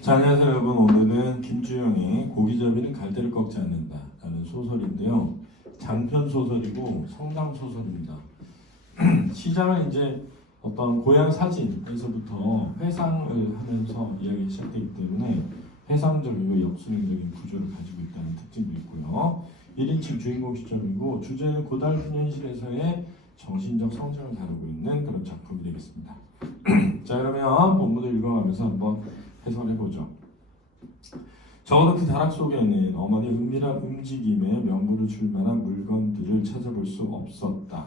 자, 안녕하세요 여러분. 오늘은 김주영의 고기잡이는 갈대를 꺾지 않는다 라는 소설인데요. 장편 소설이고 성당 소설입니다. 시작은 이제 어떤 고향 사진에서부터 회상을 하면서 이야기가 시작되기 때문에 회상적이고 역순행적인 구조를 가지고 있다는 특징도 있고요. 1인칭 주인공 시점이고 주제는 고달픈 현실에서의 정신적 성장을 다루고 있는 그런 작품이 되겠습니다. 자, 그러면 본문을 읽어가면서 한번 해석을 해보죠. 적어도 그 다락 속에는 어머니 은밀한 움직임에 명분을 줄 만한 물건들을 찾아볼 수 없었다.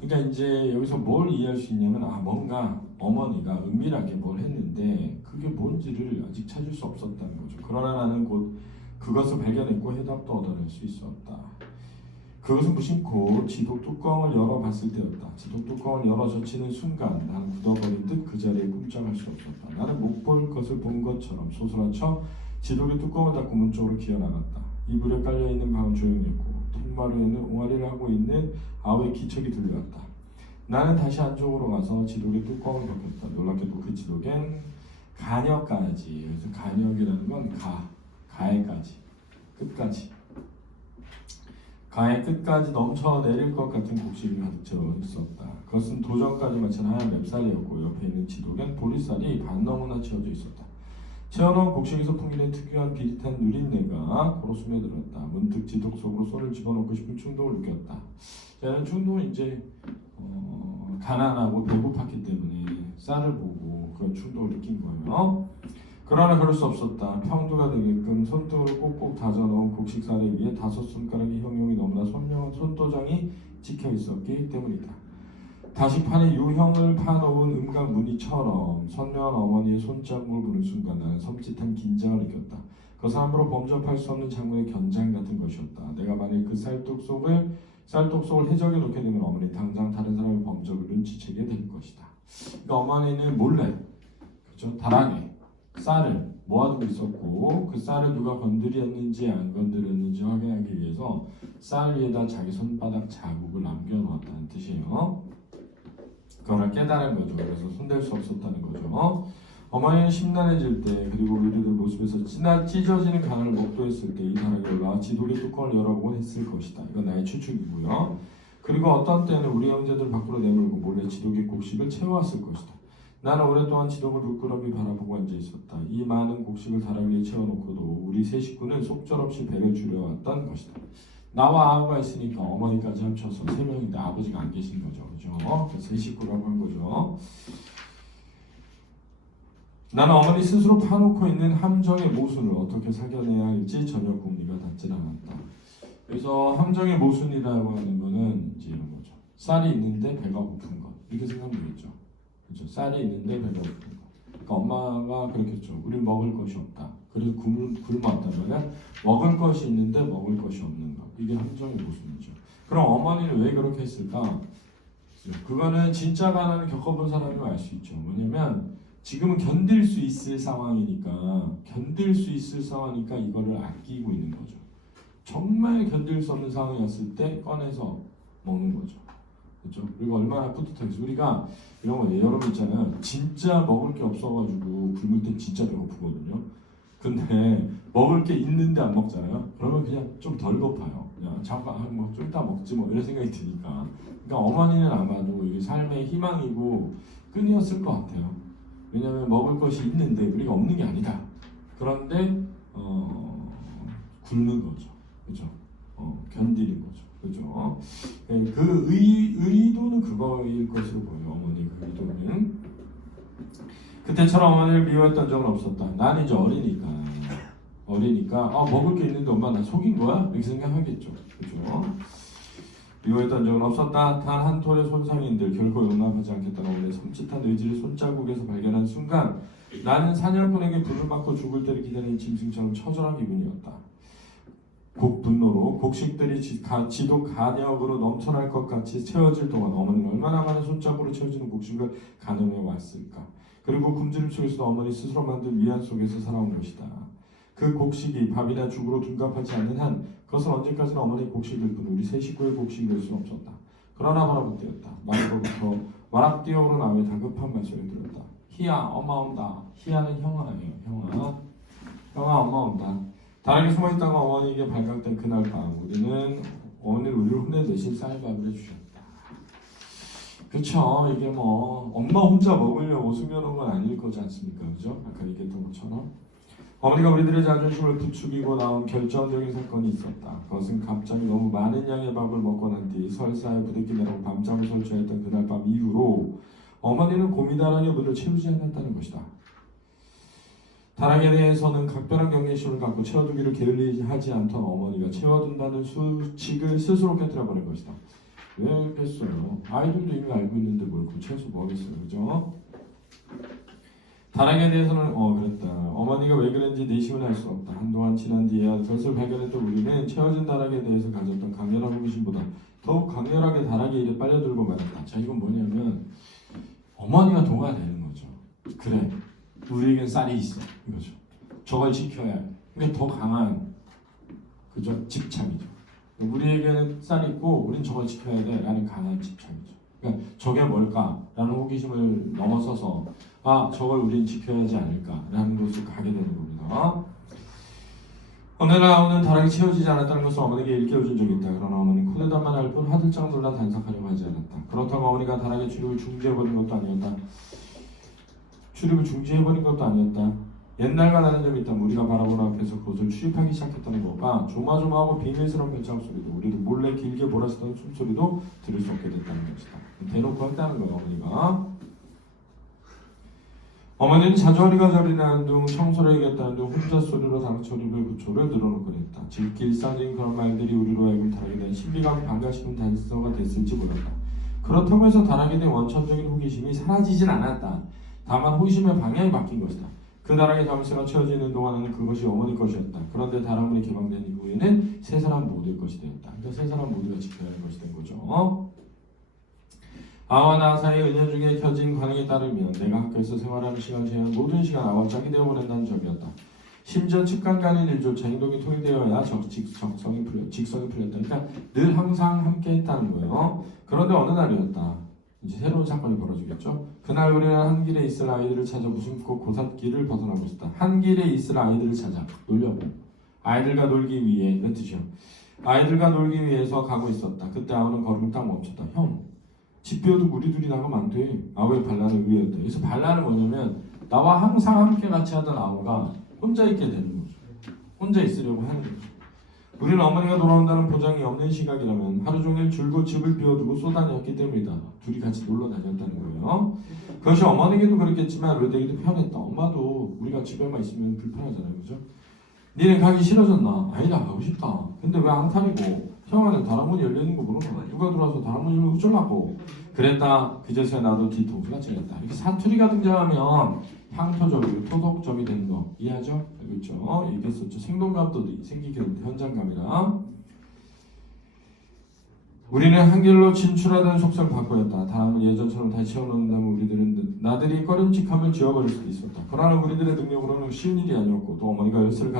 그러니까 이제 여기서 뭘 이해할 수 있냐면 뭔가 어머니가 은밀하게 뭘 했는데 그게 뭔지를 아직 찾을 수 없었다는 거죠. 그러나 나는 곧 그것을 발견했고 해답도 얻어낼 수 있었다. 그것은 무심코 지도 뚜껑을 열어봤을 때였다. 지도 뚜껑을 열어 젖히는 순간 나는 굳어버린 듯 그 자리에 꼼짝할 수 없었다. 나는 못 볼 것을 본 것처럼 소설한 척 지도의 뚜껑을 닫고 문 쪽으로 기어나갔다. 이불에 깔려있는 방은 조용했고 통마루에는 옹알이를 하고 있는 아우의 기척이 들려왔다. 나는 다시 안쪽으로 가서 지독의 뚜껑을 벗겼다. 놀랍게도 그 지독엔 간역까지, 그래서 간역이라는 건 가해까지, 끝까지, 가해 끝까지 넘쳐내릴 것 같은 곡식이 가득 채워 있었다. 그것은 도전까지 마친 하얀 맵살이었고 옆에 있는 지독엔 보리쌀이 반 너무나 채워져 있었다. 채워놓은 곡식에서 풍기는 특유한 비릿한 누린내가 코로 스며들었다. 문득 지독 속으로 손을 집어넣고 싶은 충동을 느꼈다. 이런 충동은 이제 가난하고 배고팠기 때문에 쌀을 보고 그런 충동을 느낀 거예요. 그러나 그럴 수 없었다. 평도가 되게끔 손등으로 꼭꼭 다져놓은 곡식쌀에 위에 5손가락의 형용이 너무나 선명한 손도장이 찍혀 있었기 때문이다. 다시 판에 유형을 파놓은 음각 무늬처럼 선명한 어머니의 손자국을 보는 순간 나는 섬찟한 긴장을 느꼈다. 그것은 함부로 범접할 수 없는 장군의 견장 같은 것이었다. 내가 만일 그 쌀독 속을 해적에 놓게 되면 어머니 당장 다른 사람의 범접을 눈치채게 될 것이다. 그러니까 어머니는 몰래, 그렇죠? 다락에 쌀을 모아두고 있었고 그 쌀을 누가 건드렸는지 안 건드렸는지 확인하기 위해서 쌀 위에다 자기 손바닥 자국을 남겨놓았다는 뜻이에요. 그걸 깨달은 거죠. 그래서 손댈 수 없었다는 거죠. 어머니는 심란해질 때 그리고 우리들 모습에서 찢어지는 강을 목도했을 때 이 다락에 올라와 지독의 뚜껑을 열어보곤 했을 것이다. 이건 나의 추측이고요. 그리고 어떤 때는 우리 형제들 밖으로 내몰고 몰래 지독의 곡식을 채워왔을 것이다. 나는 오랫동안 지독을 부끄러움이 바라보고 앉아있었다. 이 많은 곡식을 다락 위에 채워놓고도 우리 세 식구는 속절없이 배를 줄여왔던 것이다. 나와 아우가 있으니까 어머니까지 합쳐서 3명인데 아버지가 안 계신 거죠. 그죠? 그래서 세 식구라고 한 거죠. 나는 어머니 스스로 파놓고 있는 함정의 모순을 어떻게 사겨내야 할지 전혀 궁리가 닿질 않았다. 그래서 함정의 모순이라고 하는 거는 이제 이런 거죠. 쌀이 있는데 배가 고픈 것. 이렇게 생각하면 되겠죠. 그렇죠? 쌀이 있는데 배가 고픈 것. 그러니까 엄마가 그렇겠죠. 우린 먹을 것이 없다. 그래서 굶었다면 먹을 것이 있는데 먹을 것이 없는 것. 이게 함정의 모순이죠. 그럼 어머니는 왜 그렇게 했을까? 그거는 진짜 가난을 겪어본 사람이 알 수 있죠. 뭐냐면 지금은 견딜 수 있을 상황이니까 이거를 아끼고 있는 거죠. 정말 견딜 수 없는 상황이었을 때 꺼내서 먹는 거죠. 그렇죠? 그리고 얼마나 뿌듯하겠어. 우리가 이런 거 여러분 있잖아요. 진짜 먹을 게 없어가지고 굶을 때 진짜 배고프거든요. 근데 먹을 게 있는데 안 먹잖아요. 그러면 그냥 좀 덜 고파요. 그냥 잠깐 좀 이따 먹지 뭐 이런 생각이 드니까. 그러니까 어머니는 아마도 이게 삶의 희망이고 끈이었을 것 같아요. 왜냐하면 먹을 것이 있는데 우리가 없는 게 아니다. 그런데 굶는 거죠. 그죠? 견디는 거죠. 그죠? 그 의도는 그거일 것으로 보여요. 어머니 그 의도는. 그때처럼 어머니를 미워했던 적은 없었다. 나는 이제 어리니까 먹을 게 있는데 엄마 나 속인 거야? 이렇게 생각하겠죠. 그죠? 미워했던 적은 없었다. 단 한 톨의 손상인들 결코 용납하지 않겠다는 어머니의 섬찟한 의지를 손자국에서 발견한 순간 나는 사냥꾼에게 불을 맞고 죽을 때를 기다리는 짐승처럼 처절한 기분이었다. 분노로 곡식들이 지독 간역으로 넘쳐날 것 같이 채워질 동안 어머니는 얼마나 많은 손잡으로 채워지는 곡식을 가늠해 왔을까. 그리고 굶주림 속에서도 어머니 스스로 만든 위안 속에서 살아온 것이다. 그 곡식이 밥이나 죽으로 둔갑하지 않는 한 그것은 언제까지나 어머니의 곡식일 뿐 우리 세 식구의 곡식이 될 수는 없었다. 그러나 바로 그때였다. 나락 뛰어오른 아우의 다급한 말소리 들었다. 희야 엄마 온다. 희야는 형아예요. 형아 엄마 온다. 다락에 숨어있다가 어머니에게 발각된 그날 밤 우리는 어머니를 우리를 혼내대신 쌀밥을 해주셨다. 그쵸. 이게 뭐 엄마 혼자 먹으려고 숨겨놓은 건 아닐 거지 않습니까? 그죠? 아까 얘기했던 것처럼 어머니가 우리들의 자존심을 부추기고 나온 결정적인 사건이 있었다. 그것은 갑자기 너무 많은 양의 밥을 먹고 난 뒤 설사에 부대끼느라고 밤잠을 설치했던 그날 밤 이후로 어머니는 고미다락의 문을 채우지 않았다는 것이다. 다락에 대해서는 각별한 경계심을 갖고 채워두기를 게을리하지 않던 어머니가 채워둔다는 수칙을 스스로 깨뜨려버린 것이다. 왜 그랬어요? 아이들도 이미 알고 있는데 뭘 그 채워서 뭐 하겠어요, 그죠? 다락에 대해서는 그랬다. 어머니가 왜 그런지 내심은 알 수 없다. 한동안 지난 뒤에야 그것을 발견했던 우리는 채워진 다락에 대해서 가졌던 강렬한 호기심보다 더욱 강렬하게 다락의 일에 빨려들고 말았다. 자, 이건 뭐냐면 어머니가 동화되는 거죠. 그래, 우리에겐 쌀이 있어, 이거죠. 저걸 지켜야 해. 그러니까 더 강한 그죠? 집착이죠. 우리에게는 쌀이 있고 우린 저걸 지켜야 돼 라는 강한 집착이죠. 그러니까 저게 뭘까라는 호기심을 넘어서서 저걸 우린 지켜야 하지 않을까라는 곳을 가게 되는 겁니다. 오늘 아우는 다락이 채워지지 않았다는 것을 어머니에게 일깨워준 적이 있다. 그러나 어머니는 코대담만 할 뿐 화들짝 놀라 단속하려고 하지 않았다. 그렇다고 어머니가 다락의 출입을 중지해버린 것도 아니었다. 옛날과 다른 점이 있다면 우리가 바라보는 앞에서 그것을 출입하기 시작했다는 것과 조마조마하고 비밀스러운 발자국 소리도 우리를 몰래 길게 몰아쓰던 숨소리도 들을 수 없게 됐다는 것이다. 대놓고 했다는 거예요, 어머니가. 어머니는 자주허리가 저리나는 둥 청소를 해야겠다는 둥 혼자 소리로 당초립을 구초를 늘어놓곤 했다. 즉 일상적인 그런 말들이 우리로 하여금 다락에 대한 신비감 반가심은 단서가 됐을지 몰랐다. 그렇다고 해서 다락에 대한 원천적인 호기심이 사라지진 않았다. 다만 호기심의 방향이 바뀐 것이다. 그 다락의 자물쇠가 채워지는 동안에는 그것이 어머니 것이었다. 그런데 다락문이 개방된 이후에는 세 사람 모두의 것이 되었다. 그러니까 세 사람 모두가 지켜야 할 것이 된 거죠. 아와 나 사이의 은연 중에 켜진 관행에 따르면 내가 학교에서 생활하는 시간 제한 모든 시간 아와 짝이 되어 보낸다는 점이었다. 심지어 측간 간의 일조차 행동이 통일되어야 직성이 풀렸다. 그러니까 늘 항상 함께 했다는 거예요. 그런데 어느 날이었다. 이제 새로운 사건이 벌어지겠죠. 그날 우리는 한 길에 있을 아이들을 찾아 무심코 고삿길을 벗어나고 있었다. 한 길에 있을 아이들을 찾아 놀려고 아이들과 놀기 위해 이런 뜻이요. 아이들과 놀기 위해서 가고 있었다. 그때 아우는 걸음을 딱 멈췄다. 형, 집 비워도 우리 둘이 나가면 안 돼. 아우의 반란을 의외였다. 그래서 반란은 뭐냐면 나와 항상 함께 같이 하던 아우가 혼자 있게 되는 거죠. 혼자 있으려고 하는 거죠. 우리는 어머니가 돌아온다는 보장이 없는 시각이라면 하루 종일 줄곧 집을 비워두고 쏘다녔기 때문이다. 둘이 같이 놀러 다녔다는 거예요. 그것이 어머니에게도 그렇겠지만 르데에게도 편했다. 엄마도 우리가 집에만 있으면 불편하잖아요. 그죠? 니네 가기 싫어졌나? 아니다, 가고 싶다. 근데 왜 안 타니고? 형아는 다락문이 열려있는 거 모르는 거야. 누가 들어와서 다락문 열면 어쩌려고? 그랬다. 그제서야 나도 뒤통수가 찔렸다. 이렇게 사투리가 등장하면 향토적이고 토독적이 되는 거 이해하죠? 그렇죠? 얘기했었죠. 생동감도 생기게 됩니다. 현장감이라. 우리는 한 길로 진출하던 속성 바꾸었다. 다음은 예전처럼 다시 채워놓는다면 우리들은 나들이 꺼림칙함을 지워버릴 수도 있었다. 그러나 우리들의 능력으로는 쉬운 일이 아니었고 또 어머니가 열쇠를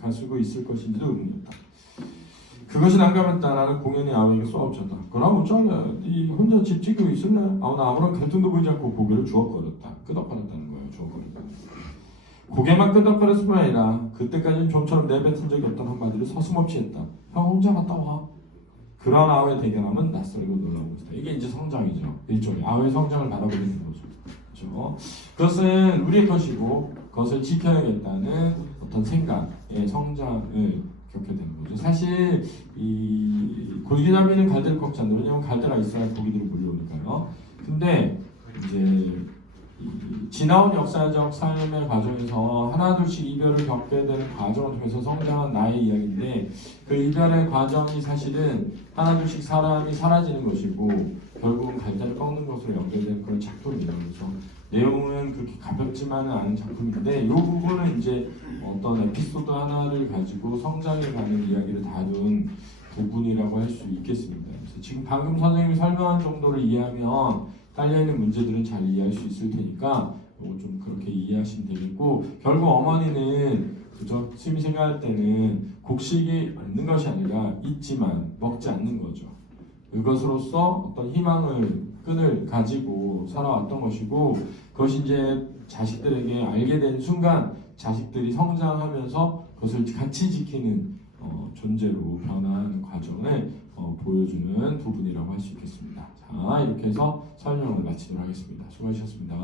가지고 있을 것인지도 의문이었다. 그것이 난감했다. 나는 공연히 아우에게 쏘아붙였다. 그럼 어쩌냐? 네 혼자 집 지키고 있을래? 아우는 아무런 갈등도 보이지 않고 고개를 주걱거렸다. 끄덕거렸다는 거예요. 주걱거렸다. 고개만 끄덕거렸을 뿐 아니라 그때까지는 좀처럼 내뱉은 적이 없던 한마디를 서슴없이 했다. 형 혼자 갔다 와. 그런 아우의 대견함은 낯설고 놀라운 것이다. 이게 이제 성장이죠. 일종의 아우의 성장을 바라보게 되는 거죠. 그렇죠? 그것은 우리의 것이고 그것을 지켜야겠다는 어떤 생각의 성장을 겪게 되는 거죠. 사실 이 고기잡이는 갈대를 꺾지 않는다. 왜냐하면 갈대가 있어야 고기들이 몰려오니까요. 근데 이제 지나온 역사적 삶의 과정에서 하나둘씩 이별을 겪게 되는 과정을 통해서 성장한 나의 이야기인데 그 이별의 과정이 사실은 하나둘씩 사람이 사라지는 것이고 결국은 갈대를 꺾는 것으로 연결되는 그런 작품이에요. 그래서 내용은 그렇게 가볍지만은 않은 작품인데 이 부분은 이제 어떤 에피소드 하나를 가지고 성장해 가는 이야기를 다룬 부분이라고 할 수 있겠습니다. 그래서 지금 방금 선생님이 설명한 정도를 이해하면 깔려있는 문제들은 잘 이해할 수 있을 테니까 좀 그렇게 이해하시면 되겠고 결국 어머니는 그저 스님이 생각할 때는 곡식이 없는 것이 아니라 있지만 먹지 않는 거죠. 그것으로서 어떤 희망을 끈을 가지고 살아왔던 것이고, 그것이 이제 자식들에게 알게 된 순간 자식들이 성장하면서 그것을 같이 지키는 존재로 변한 과정을 보여주는 부분이라고 할 수 있겠습니다. 자, 이렇게 해서 설명을 마치도록 하겠습니다. 수고하셨습니다.